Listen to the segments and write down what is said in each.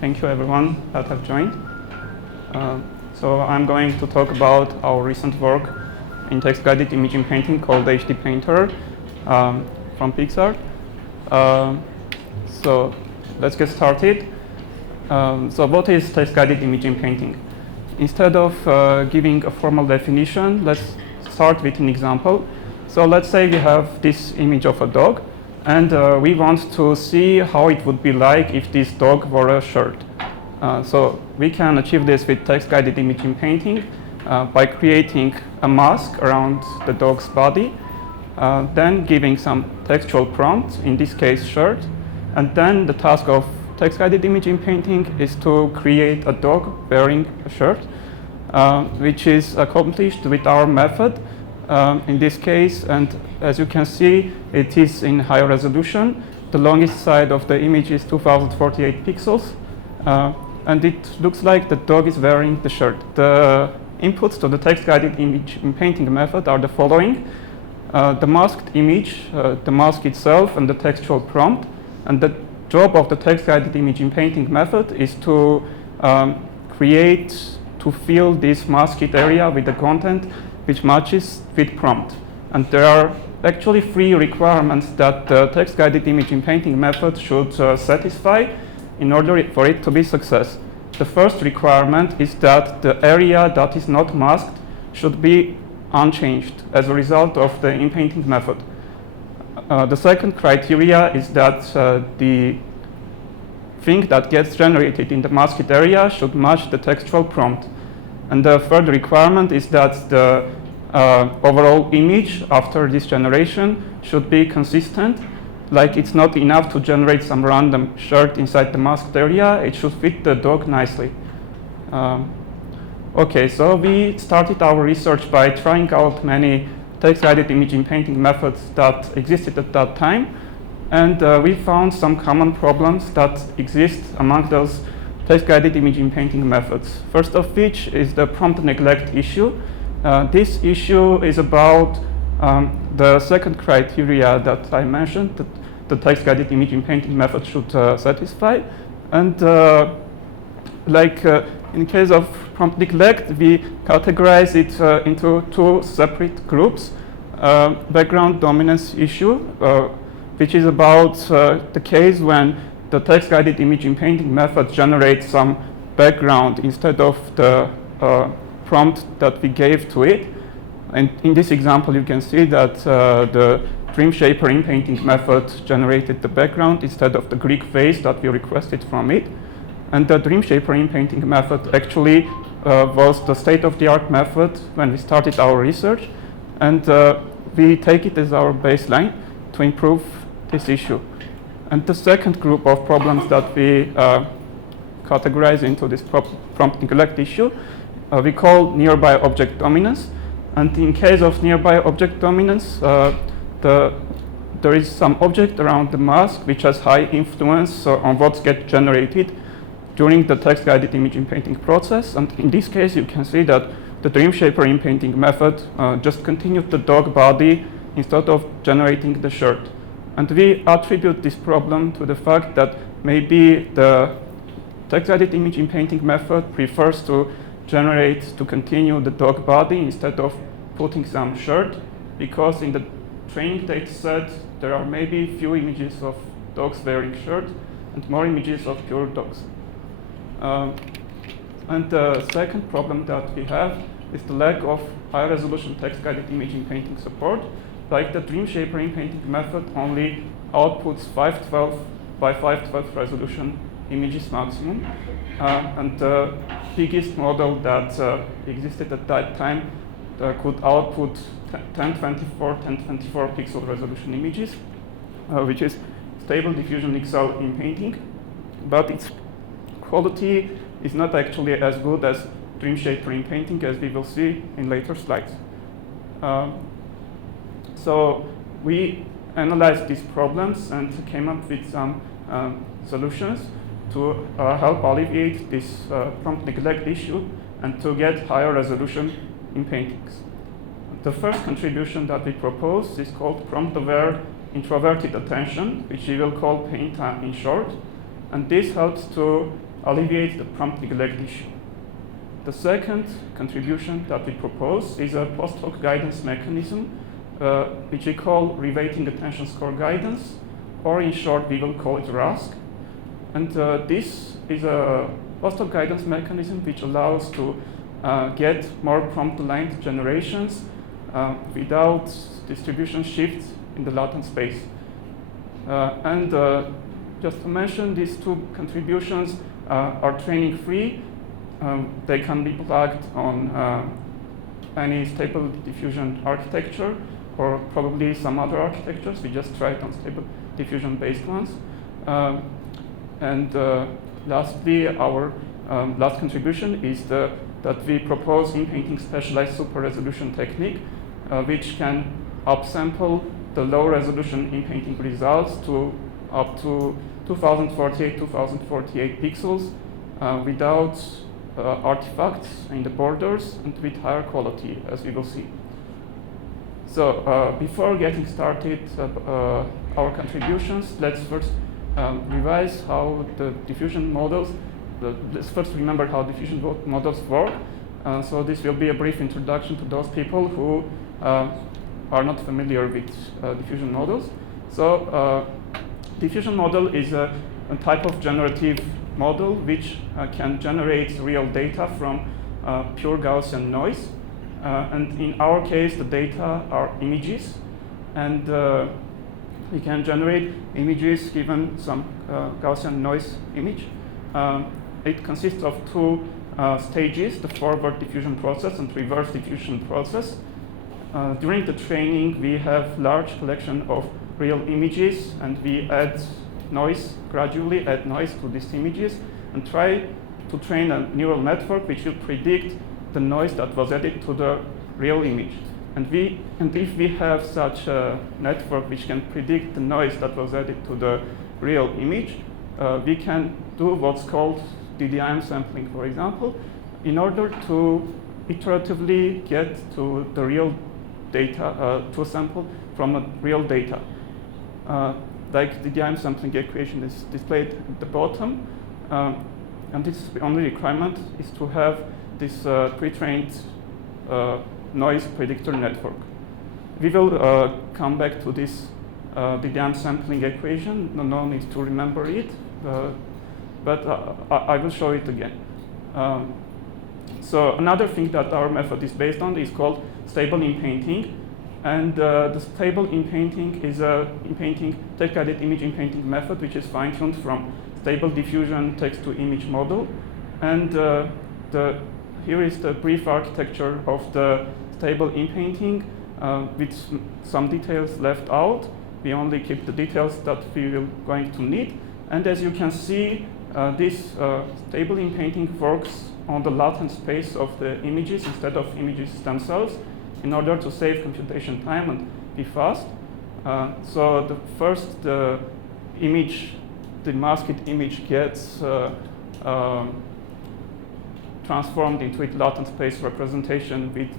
Thank you everyone that have joined. So I'm going to talk about our recent work in text-guided image painting called HD Painter from Picsart. So let's get started. So what is text-guided image painting? Instead of giving a formal definition, let's start with an example. So let's say we have this image of a dog, and we want to see how it would be like if this dog wore a shirt. So we can achieve this with text-guided image painting by creating a mask around the dog's body, then giving some textual prompt, in this case shirt, and then the task of text-guided image painting is to create a dog wearing a shirt, which is accomplished with our method in this case, and as you can see, it is in high resolution. The longest side of the image is 2048 pixels, and it looks like the dog is wearing the shirt. The inputs to the text-guided image painting method are the following: the masked image, the mask itself, and the textual prompt. And the job of the text-guided image painting method is to fill this masked area with the content which matches with prompt. And there are actually 3 requirements that the text-guided image painting method should satisfy in order for it to be success. The first requirement is that the area that is not masked should be unchanged as a result of the inpainting method. The second criteria is that the thing that gets generated in the masked area should match the textual prompt. And the third requirement is that the overall image after this generation should be consistent. Like, it's not enough to generate some random shirt inside the masked area, it should fit the dog nicely. Okay, so we started our research by trying out many text-guided image painting methods that existed at that time, and we found some common problems that exist among those text-guided image painting methods. First of which is the prompt neglect issue. This issue is about the second criteria that I mentioned, that the text-guided image painting method should satisfy. And in case of prompt neglect, we categorize it into 2 separate groups. Background dominance issue, which is about the case when the text-guided image painting method generates some background instead of the prompt that we gave to it. And in this example, you can see that the Dream Shaper Inpainting method generated the background instead of the Greek vase that we requested from it. And the Dream Shaper Inpainting method actually was the state-of-the-art method when we started our research, and we take it as our baseline to improve this issue. And the second group of problems that we categorize into this prompt neglect issue, we call nearby object dominance. And in case of nearby object dominance, there is some object around the mask which has high influence on what gets generated during the text-guided image painting process. And in this case, you can see that the Dream Shaper Inpainting method just continued the dog body instead of generating the shirt. And we attribute this problem to the fact that maybe the text-guided image painting method prefers to continue the dog body instead of putting some shirt, because in the training data set there are maybe few images of dogs wearing shirt and more images of pure dogs. And the second problem that we have is the lack of high-resolution text-guided image painting support. Like, the Dream Shaper Inpainting method only outputs 512 by 512 resolution images maximum, and the biggest model that existed at that time could output 1024 pixel resolution images, which is stable diffusion XL Inpainting, but its quality is not actually as good as Dream Shaper Inpainting, as we will see in later slides. So we analyzed these problems and came up with some solutions to help alleviate this prompt neglect issue and to get higher resolution in paintings. The first contribution that we propose is called prompt-aware introverted attention, which we will call PAINT in short. And this helps to alleviate the prompt neglect issue. The second contribution that we propose is a post hoc guidance mechanism, which we call reweighting attention score guidance, or in short, we will call it RASC. And this is a post hoc guidance mechanism which allows to get more prompt-aligned generations without distribution shifts in the latent space. Just to mention, these two contributions are training free. They can be plugged on any stable diffusion architecture or probably some other architectures. We just tried on stable diffusion based ones. Lastly, our last contribution is that we propose Inpainting specialized super resolution technique, which can upsample the low resolution Inpainting results to up to 2048 pixels without artifacts in the borders and with higher quality, as we will see. So before getting started our contributions, let's first revise how the diffusion models, let's first remember how diffusion models work. So this will be a brief introduction to those people who are not familiar with diffusion models. So diffusion model is a type of generative model which can generate real data from pure Gaussian noise. And in our case, the data are images. And we can generate images given some Gaussian noise image. It consists of two stages, the forward diffusion process and reverse diffusion process. During the training, we have large collection of real images, and we add noise, gradually add noise to these images, and try to train a neural network which will predict the noise that was added to the real image. And if we have such a network which can predict the noise that was added to the real image, we can do what's called DDIM sampling, for example, in order to iteratively get to the real data, to a sample from a real data. Like the DDIM sampling equation is displayed at the bottom, and this only requirement is to have this pre-trained noise predictor network. We will come back to this DDIM sampling equation. No need to remember it, but I will show it again. So another thing that our method is based on is called stable inpainting. And the stable inpainting is a text-guided image inpainting method which is fine-tuned from stable diffusion text-to-image model. And here is the brief architecture of the stable inpainting with some details left out. We only keep the details that we will going to need. And as you can see, this stable inpainting works on the latent space of the images instead of images themselves, in order to save computation time and be fast. So the image, the masked image gets transformed into its latent space representation with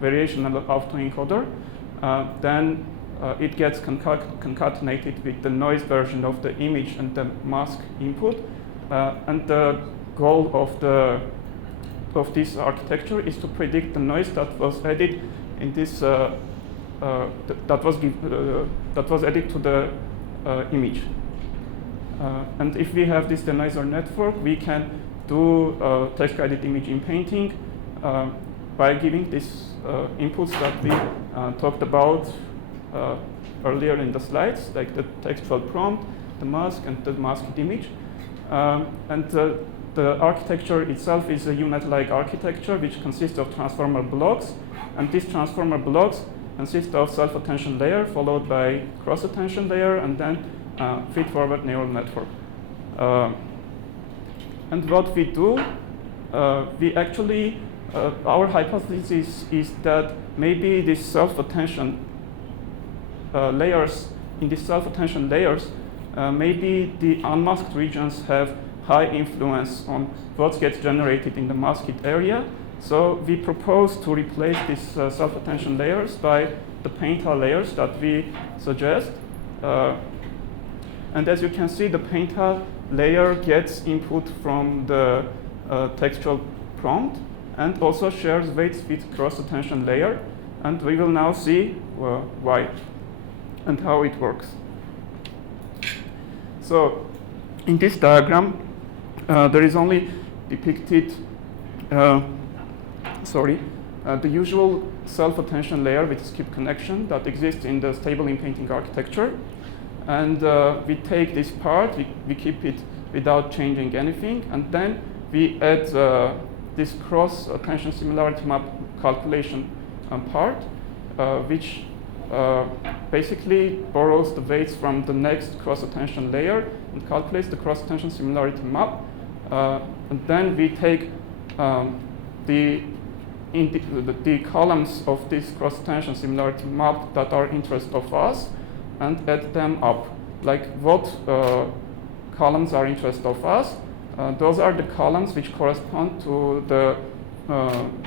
variational autoencoder. Then it gets concatenated with the noise version of the image and the mask input. And the goal of this architecture is to predict the noise that was added in this that was added to the image. And if we have this denoiser network, we can do text-guided image inpainting by giving these inputs that we talked about earlier in the slides, like the textual prompt, the mask, and the masked image. The architecture itself is a U-Net-like architecture which consists of transformer blocks, and these transformer blocks consist of self-attention layer followed by cross-attention layer and then feed-forward neural network. And what we do, we actually, our hypothesis is that maybe these self-attention layers, in these self-attention layers, maybe the unmasked regions have high influence on what gets generated in the masked area. So we propose to replace these self-attention layers by the painter layers that we suggest. And as you can see, the Painter layer gets input from the textual prompt and also shares weights with cross-attention layer. And we will now see why and how it works. So in this diagram, there is only depicted the usual self-attention layer with skip connection that exists in the stable Inpainting architecture. And we take this part, we keep it without changing anything, and then we add this cross-attention similarity map calculation part, which basically borrows the weights from the next cross-attention layer and calculates the cross-attention similarity map. And then we take the columns of this cross-attention similarity map that are interest of us and add them up. Like what columns are interest of us? Those are the columns which correspond to the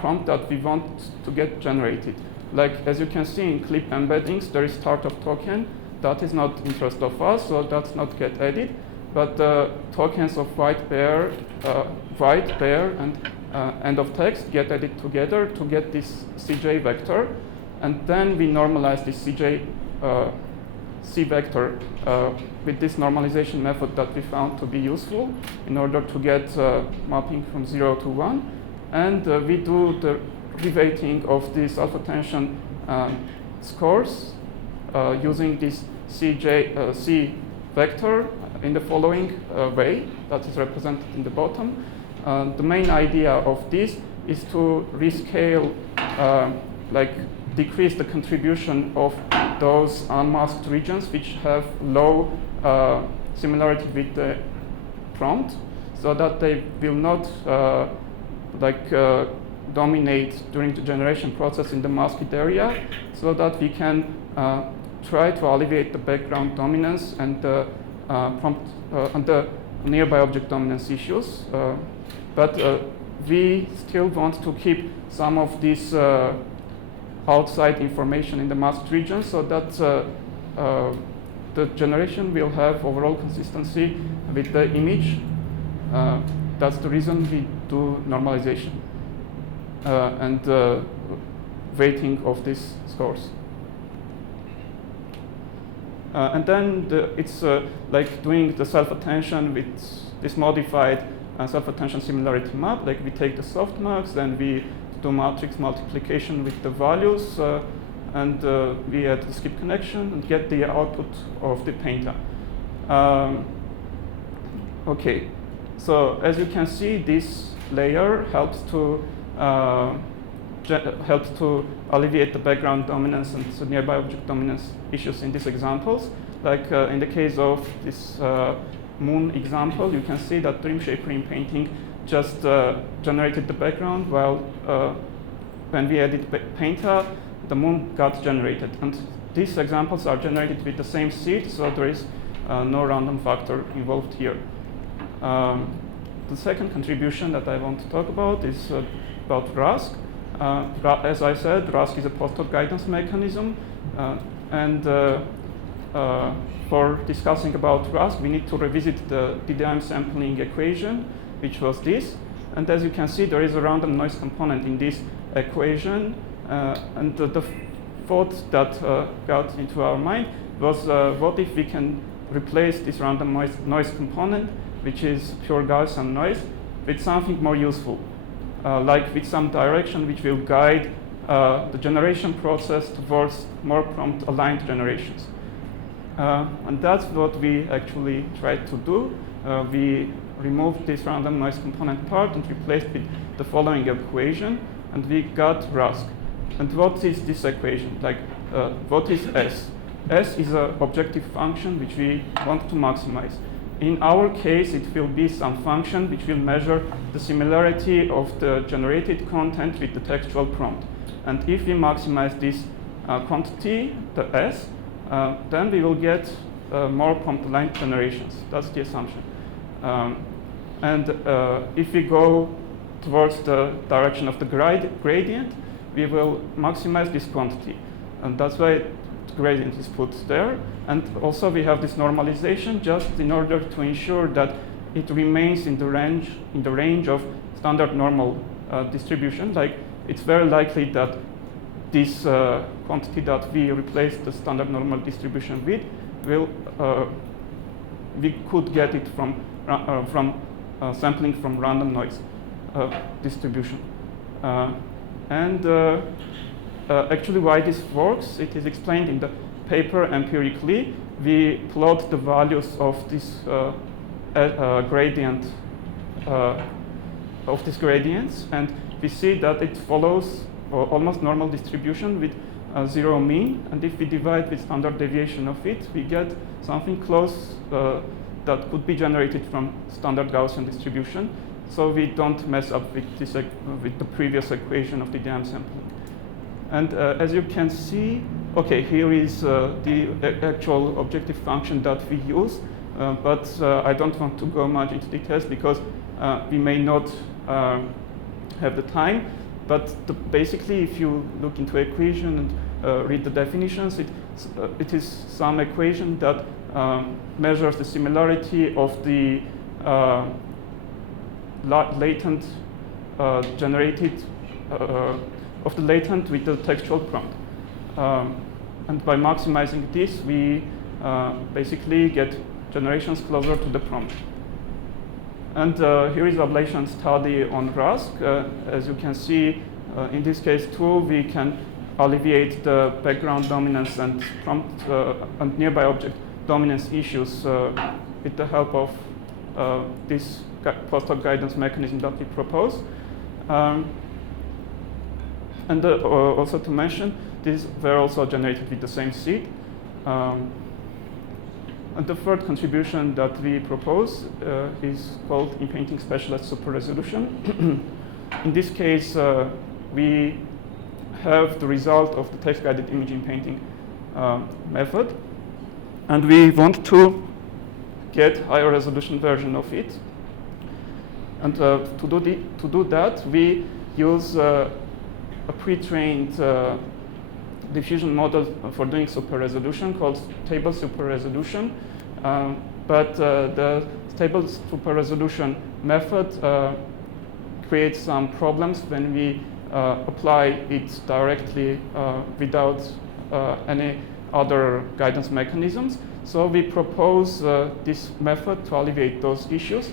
prompt that we want to get generated. Like as you can see in clip embeddings, there is start of token. That is not interest of us, so that's not get added. But the tokens of white, bear, and end of text get added together to get this CJ vector. And then we normalize this C vector with this normalization method that we found to be useful in order to get mapping from 0 to 1. And we do the reweighting of the self-attention scores using this C vector in the following way that is represented in the bottom. The main idea of this is to rescale, like decrease the contribution of those unmasked regions which have low similarity with the prompt, so that they will not dominate during the generation process in the masked area, so that we can try to alleviate the background dominance and the prompt and the nearby object dominance issues. But we still want to keep some of this outside information in the masked region, so that the generation will have overall consistency with the image. That's the reason we do normalization and weighting of these scores. And then it's like doing the self-attention with this modified self-attention similarity map. Like we take the softmax, then we do matrix multiplication with the values, and we add the skip connection and get the output of the Painter. Okay, so as you can see, this layer helps to alleviate the background dominance and the nearby object dominance issues in these examples. Like in the case of this moon example, you can see that Dreamshaper Inpainting just generated the background, while when we added Painter, the moon got generated. And these examples are generated with the same seed, so there is no random factor involved here. The second contribution that I want to talk about is about RASC. As I said, RASC is a post-hoc guidance mechanism, and for discussing about RASC, we need to revisit the DDIM sampling equation, which was this. And as you can see, there is a random noise component in this equation, and the thought that got into our mind was, what if we can replace this random noise component, which is pure Gaussian noise, with something more useful, like with some direction which will guide the generation process towards more prompt-aligned generations. And that's what we actually tried to do. We removed this random noise component part and replaced it with the following equation, and we got RASC. And what is this equation? Like, what is S? S is an objective function which we want to maximize. In our case, it will be some function which will measure the similarity of the generated content with the textual prompt. And if we maximize this quantity, the S, then we will get more prompt-aligned generations. That's the assumption. And if we go towards the direction of the gradient, we will maximize this quantity. And that's why gradient is put there. And also we have this normalization just in order to ensure that it remains in the range of standard normal distribution. Like, it's very likely that this quantity that we replace the standard normal distribution with we could get it from sampling from random noise distribution. Actually, why this works, it is explained in the paper empirically. We plot the values of this gradient, of these gradients, and we see that it follows almost normal distribution with zero mean. And if we divide with standard deviation of it, we get something close that could be generated from standard Gaussian distribution. So we don't mess up with this with the previous equation of the DIM sampling. And as you can see, okay, here is the actual objective function that we use, but I don't want to go much into details because we may not have the time. But basically, if you look into equation and read the definitions, it is some equation that measures the similarity of the latent generated of the latent with the textual prompt. And by maximizing this, we basically get generations closer to the prompt. And here is ablation study on RASC. As you can see, in this case too, we can alleviate the background dominance and prompt and nearby object dominance issues with the help of this post-hoc guidance mechanism that we propose. And also to mention, these were also generated with the same seed. And the third contribution that we propose is called Inpainting Specialized Super Resolution. In this case, we have the result of the text-guided image inpainting method, and we want to get higher resolution version of it. And to do that, we use a pre-trained diffusion model for doing super resolution called stable super resolution. But the stable super resolution method creates some problems when we apply it directly without any other guidance mechanisms. So we propose this method to alleviate those issues.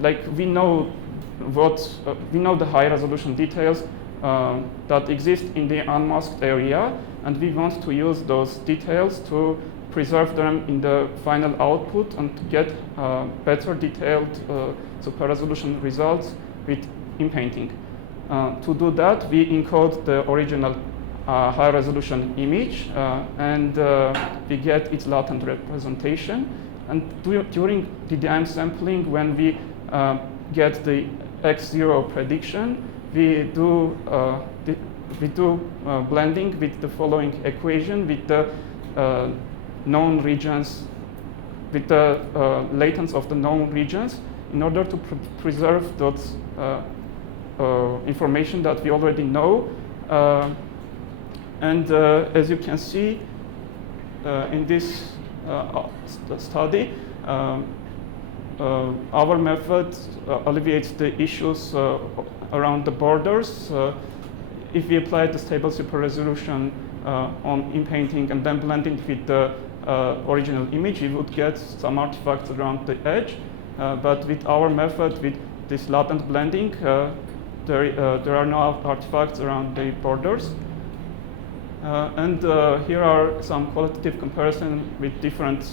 Like we know the high resolution details that exist in the unmasked area, and we want to use those details to preserve them in the final output and to get better detailed super resolution results with inpainting. To do that, we encode the original high resolution image and we get its latent representation. And during the DIM sampling, when we get the X0 prediction, we do blending with the following equation with the known regions, with the latents of the known regions, in order to preserve those information that we already know. And as you can see in this study, our method alleviates the issues around the borders. If we apply the stable super resolution on inpainting and then blend it with the original image, we would get some artifacts around the edge. But with our method, with this latent blending, there are no artifacts around the borders. And here are some qualitative comparison with different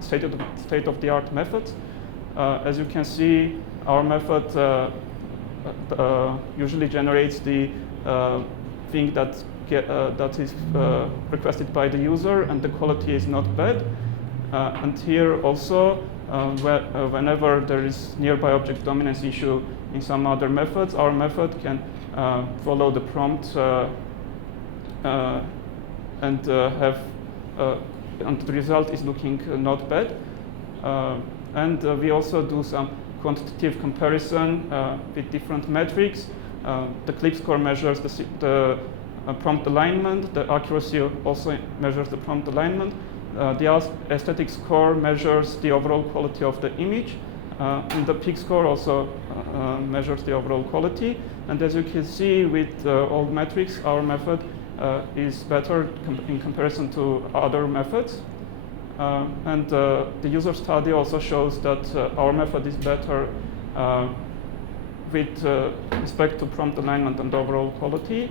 state-of-the-art methods. As you can see, our method usually generates the thing that is requested by the user, and the quality is not bad. And here also, whenever there is nearby object dominance issue in some other methods, our method can follow the prompt and the result is looking not bad. And we also do some quantitative comparison with different metrics. The clip score measures the prompt alignment. The accuracy also measures the prompt alignment. The aesthetic score measures the overall quality of the image. And the peak score also measures the overall quality. And as you can see with all metrics, our method is better in comparison to other methods. And the user study also shows that our method is better with respect to prompt alignment and overall quality.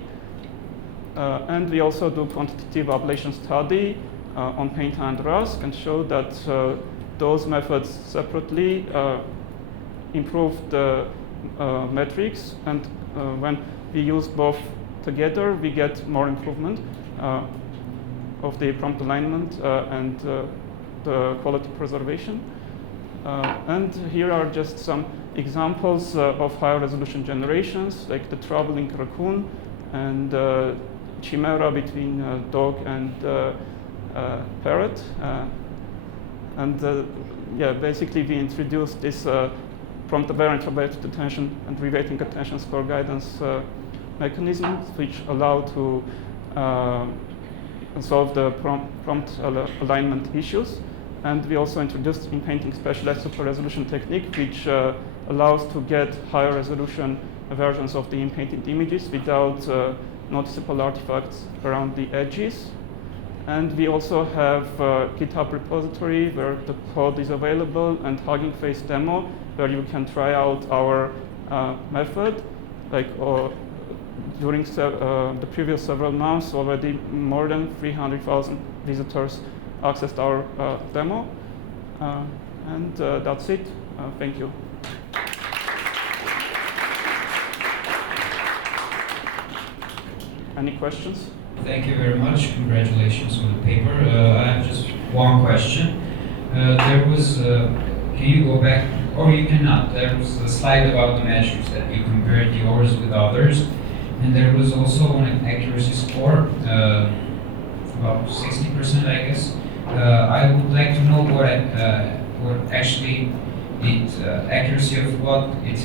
And we also do quantitative ablation study on Painter and Rask and show that those methods separately improve the metrics, and when we use both together, we get more improvement of the prompt alignment and the quality preservation. And here are just some examples of higher resolution generations, like the traveling raccoon and chimera between dog and parrot. Yeah, basically we introduced this prompt variant related attention and reweighting attention score guidance mechanisms, which allow to solve the prompt alignment issues. And we also introduced Inpainting specialized super resolution technique, which allows to get higher resolution versions of the inpainted images without noticeable artifacts around the edges. And we also have a GitHub repository where the code is available, and Hugging Face demo where you can try out our method. Like during the previous several months, already more than 300,000 visitors accessed our demo. And that's it. Thank you. Any questions? Thank you very much. Congratulations on the paper. I have just one question. There was, can you go back, or you cannot, there was a slide about the measures that you compared yours with others, and there was also an accuracy score, about 60%, I guess. I would like to know what actually accuracy of what it.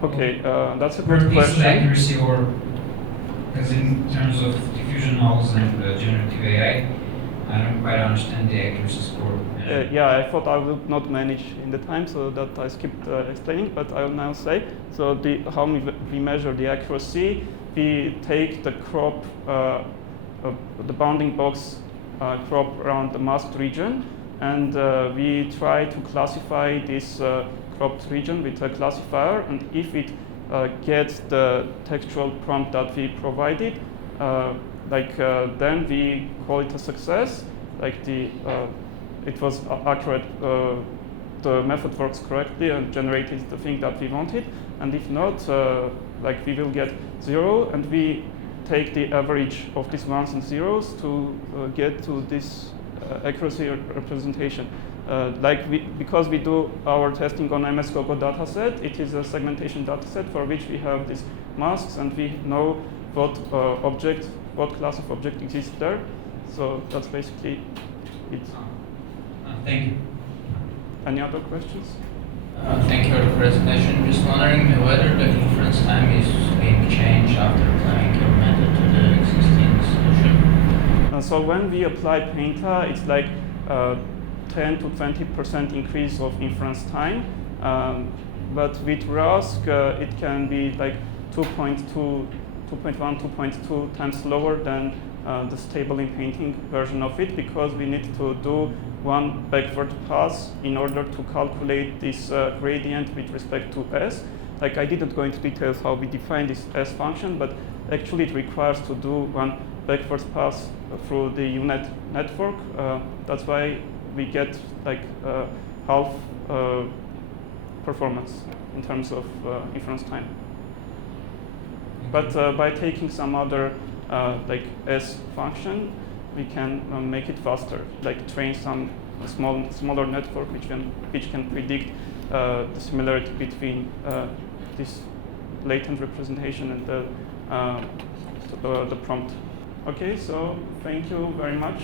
Okay, that's a good question. Accuracy, or because in terms of diffusion models and generative AI, I don't quite understand the accuracy score. Yeah, I thought I would not manage in the time, so that I skipped explaining, but I will now say. So how we measure the accuracy, we take the crop, the bounding box crop around the masked region, and we try to classify this cropped region with a classifier, and if it gets the textual prompt that we provided, then we call it a success. Like it was accurate, the method works correctly and generated the thing that we wanted. And if not, we will get 0, and we take the average of these ones and zeros to get to this accuracy representation. Because we do our testing on MS-GOGO dataset, it is a segmentation dataset for which we have these masks, and we know what class of object exists there. So that's basically it. Thank you. Any other questions? Thank you for the presentation. Just wondering whether the inference time is being changed after applying your method to the existing solution. So when we apply Painter, it's like 10 to 20% increase of inference time. But with Rask, it can be like 2.1, 2.2 times slower than the stable Inpainting version of it, because we need to do one backward pass in order to calculate this gradient with respect to S. Like, I didn't go into details how we define this S function, but actually it requires to do one backward pass through the UNet network. That's why we get like half performance in terms of inference time. But by taking some other like S function, we can make it faster, like train some smaller network which can predict the similarity between this latent representation and the prompt. Okay, so thank you very much.